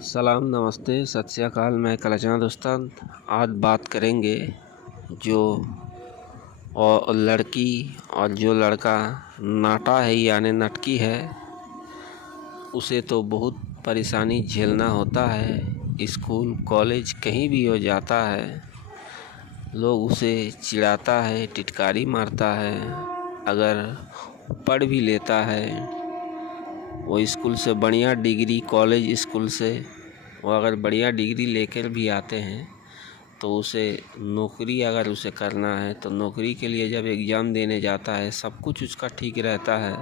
सलाम, नमस्ते, सत श्री अकाल। मैं कलचना दोस्तन। आज बात करेंगे जो और लड़की और जो लड़का नाटा है यानी नटकी है, उसे तो बहुत परेशानी झेलना होता है। स्कूल कॉलेज कहीं भी हो जाता है, लोग उसे चिढ़ाता है, टिटकारी मारता है। अगर पढ़ भी लेता है, वो स्कूल से बढ़िया डिग्री, कॉलेज स्कूल से वो अगर बढ़िया डिग्री लेकर भी आते हैं तो उसे नौकरी अगर उसे करना है तो नौकरी के लिए जब एग्ज़ाम देने जाता है, सब कुछ उसका ठीक रहता है,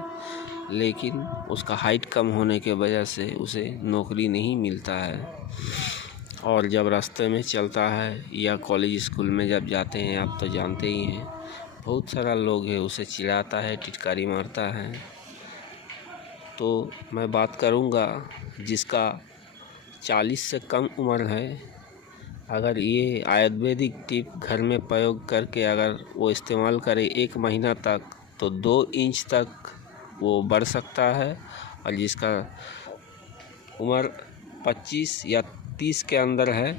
लेकिन उसका हाइट कम होने के वजह से उसे नौकरी नहीं मिलता है। और जब रास्ते में चलता है या कॉलेज स्कूल में जब जाते हैं, आप तो जानते ही हैं, बहुत सारा लोग है उसे चिढ़ाता है, टिटकारी मारता है। तो मैं बात करूँगा जिसका 40 से कम उम्र है, अगर ये आयुर्वेदिक टिप घर में प्रयोग करके अगर वो इस्तेमाल करे 1 महीना तक, तो 2 इंच तक वो बढ़ सकता है। और जिसका उम्र 25 या 30 के अंदर है,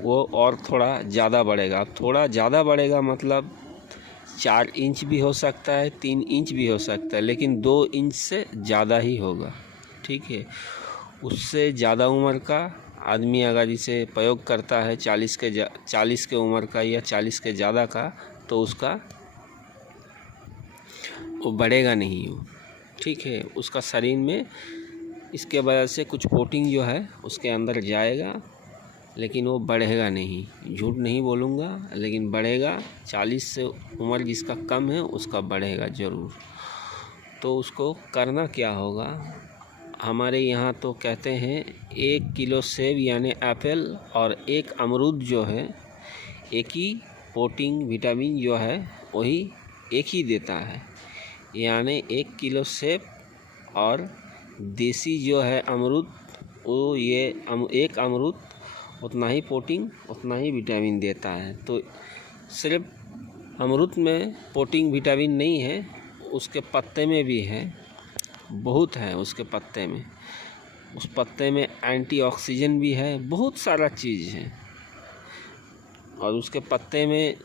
वो और थोड़ा ज़्यादा बढ़ेगा। थोड़ा ज़्यादा बढ़ेगा मतलब 4 इंच भी हो सकता है, 3 इंच भी हो सकता है, लेकिन 2 इंच से ज़्यादा ही होगा। ठीक है, उससे ज़्यादा उम्र का आदमी अगर इसे प्रयोग करता है, 40 के उम्र का या 40 के ज़्यादा का, तो उसका वो बढ़ेगा नहीं हो। ठीक है, उसका शरीर में इसके वजह से कुछ प्रोटीन जो है उसके अंदर जाएगा, लेकिन वो बढ़ेगा नहीं। झूठ नहीं बोलूँगा, लेकिन बढ़ेगा। 40 से उम्र जिसका कम है उसका बढ़ेगा ज़रूर। तो उसको करना क्या होगा, हमारे यहाँ तो कहते हैं 1 किलो सेब यानी एप्पल और 1 अमरूद जो है, एक ही प्रोटीन विटामिन जो है वही एक ही देता है। यानी 1 किलो सेब और देसी जो है अमरूद, वो ये एक अमरूद उतना ही प्रोटीन उतना ही विटामिन देता है। तो सिर्फ अमरूद में प्रोटीन विटामिन नहीं है, उसके पत्ते में भी है, बहुत है उसके पत्ते में। उस पत्ते में एंटीऑक्सीडेंट भी है, बहुत सारा चीज़ है। और उसके पत्ते में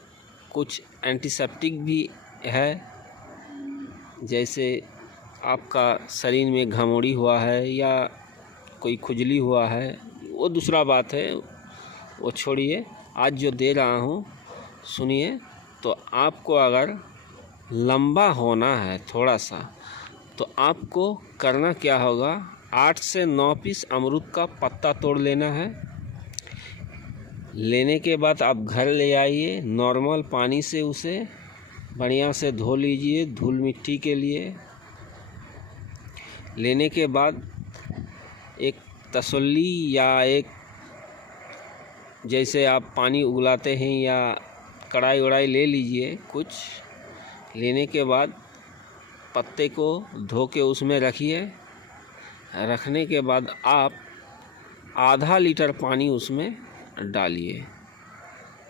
कुछ एंटीसेप्टिक भी है। जैसे आपका शरीर में घमौड़ी हुआ है या कोई खुजली हुआ है, वो दूसरा बात है, वो छोड़िए। आज जो दे रहा हूँ सुनिए। तो आपको अगर लंबा होना है थोड़ा सा, तो आपको करना क्या होगा, 8 से 9 पीस अमरूद का पत्ता तोड़ लेना है। लेने के बाद आप घर ले आइए, नॉर्मल पानी से उसे बढ़िया से धो लीजिए, धूल मिट्टी के लिए। लेने के बाद एक तसल्ली या एक, जैसे आप पानी उगलाते हैं या कढ़ाई वढ़ाई ले लीजिए कुछ। लेने के बाद पत्ते को धो के उसमें रखिए। रखने के बाद आप आधा लीटर पानी उसमें डालिए।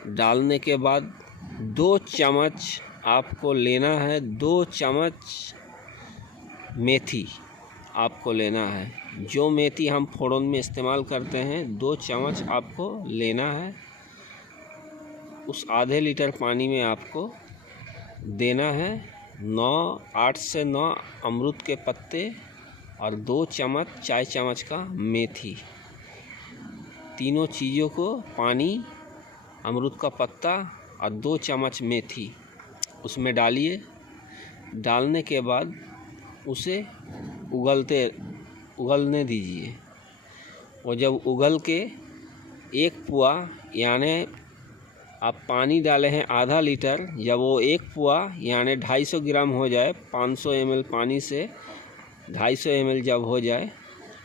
डालने के बाद 2 चम्मच आपको लेना है, 2 चम्मच मेथी आपको लेना है। जो मेथी हम फ़ोड़न में इस्तेमाल करते हैं, 2 चम्मच आपको लेना है। उस आधे लीटर पानी में आपको देना है 8 से 9 अमरूद के पत्ते और 2 चम्मच चाय चम्मच का मेथी। तीनों चीज़ों को, पानी, अमरूद का पत्ता और 2 चम्मच मेथी, उसमें डालिए। डालने के बाद उसे उगलने दीजिए। और जब उगल के 1 पुआ यानी आप पानी डाले हैं आधा लीटर, जब वो 1 पुआ यानी 250 ग्राम हो जाए, 500 ml पानी से 250 ml जब हो जाए,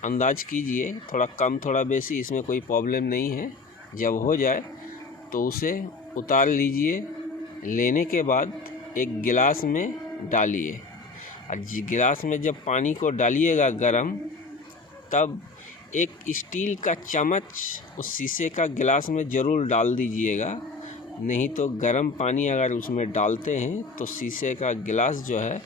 अंदाज कीजिए, थोड़ा कम थोड़ा बेसी इसमें कोई प्रॉब्लम नहीं है। जब हो जाए तो उसे उतार लीजिए। लेने के बाद एक गिलास में डालिए। और गिलास में जब पानी को डालिएगा गरम, तब एक स्टील का चम्मच उस शीशे का गिलास में ज़रूर डाल दीजिएगा। नहीं तो गर्म पानी अगर उसमें डालते हैं तो शीशे का गिलास जो है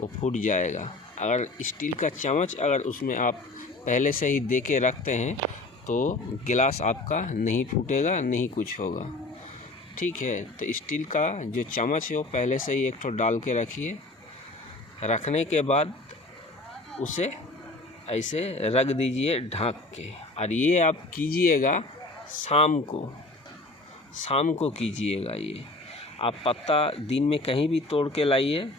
वो फूट जाएगा। अगर स्टील का चम्मच अगर उसमें आप पहले से ही दे के रखते हैं तो गिलास आपका नहीं फूटेगा, नहीं कुछ होगा। ठीक है, तो स्टील का जो चम्मच है वो पहले से ही एक ठो डाल के रखिए। रखने के बाद उसे ऐसे रख दीजिए ढक के। और ये आप कीजिएगा शाम को कीजिएगा। ये आप पत्ता दिन में कहीं भी तोड़ के लाइए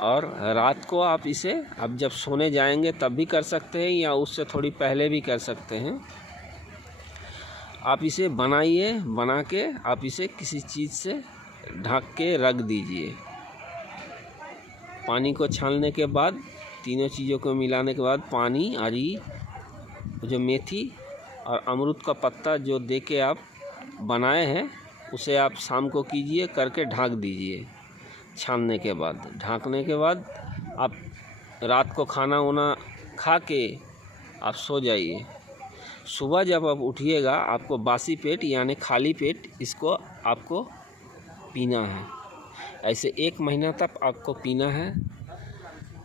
और रात को आप इसे, अब जब सोने जाएंगे तब भी कर सकते हैं या उससे थोड़ी पहले भी कर सकते हैं। आप इसे बनाइए, बना के आप इसे किसी चीज़ से ढक के रख दीजिए। पानी को छानने के बाद, तीनों चीज़ों को मिलाने के बाद, पानी और ये जो मेथी और अमरूद का पत्ता जो दे के आप बनाए हैं उसे आप शाम को कीजिए, करके ढक दीजिए। छानने के बाद, ढकने के बाद आप रात को खाना वाना खा के आप सो जाइए। सुबह जब आप उठिएगा आपको बासी पेट यानी खाली पेट इसको आपको पीना है। ऐसे 1 महीना तक आपको पीना है।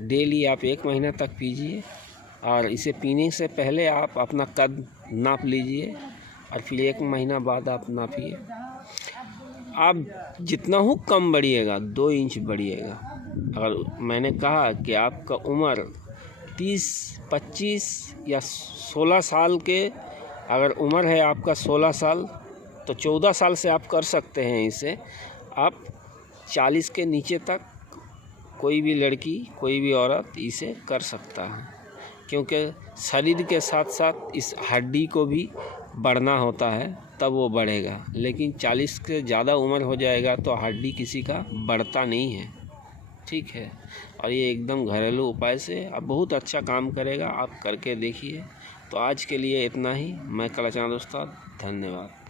डेली आप 1 महीना तक पीजिए और इसे पीने से पहले आप अपना कद नाप लीजिए और फिर 1 महीना बाद आप नापिए। आप जितना हो कम बढ़िएगा, 2 इंच बढ़िएगा। अगर मैंने कहा कि आपका उम्र 30, 25 या 16 साल के अगर उम्र है आपका 16 साल तो 14 साल से आप कर सकते हैं इसे। आप 40 के नीचे तक कोई भी लड़की, कोई भी औरत इसे कर सकता है, क्योंकि शरीर के साथ साथ इस हड्डी को भी बढ़ना होता है, तब वो बढ़ेगा। लेकिन 40 से ज़्यादा उम्र हो जाएगा तो हड्डी किसी का बढ़ता नहीं है। ठीक है, और ये एकदम घरेलू उपाय से अब बहुत अच्छा काम करेगा, आप करके देखिए। तो आज के लिए इतना ही। मैं कलाचंद उस्ताद, धन्यवाद।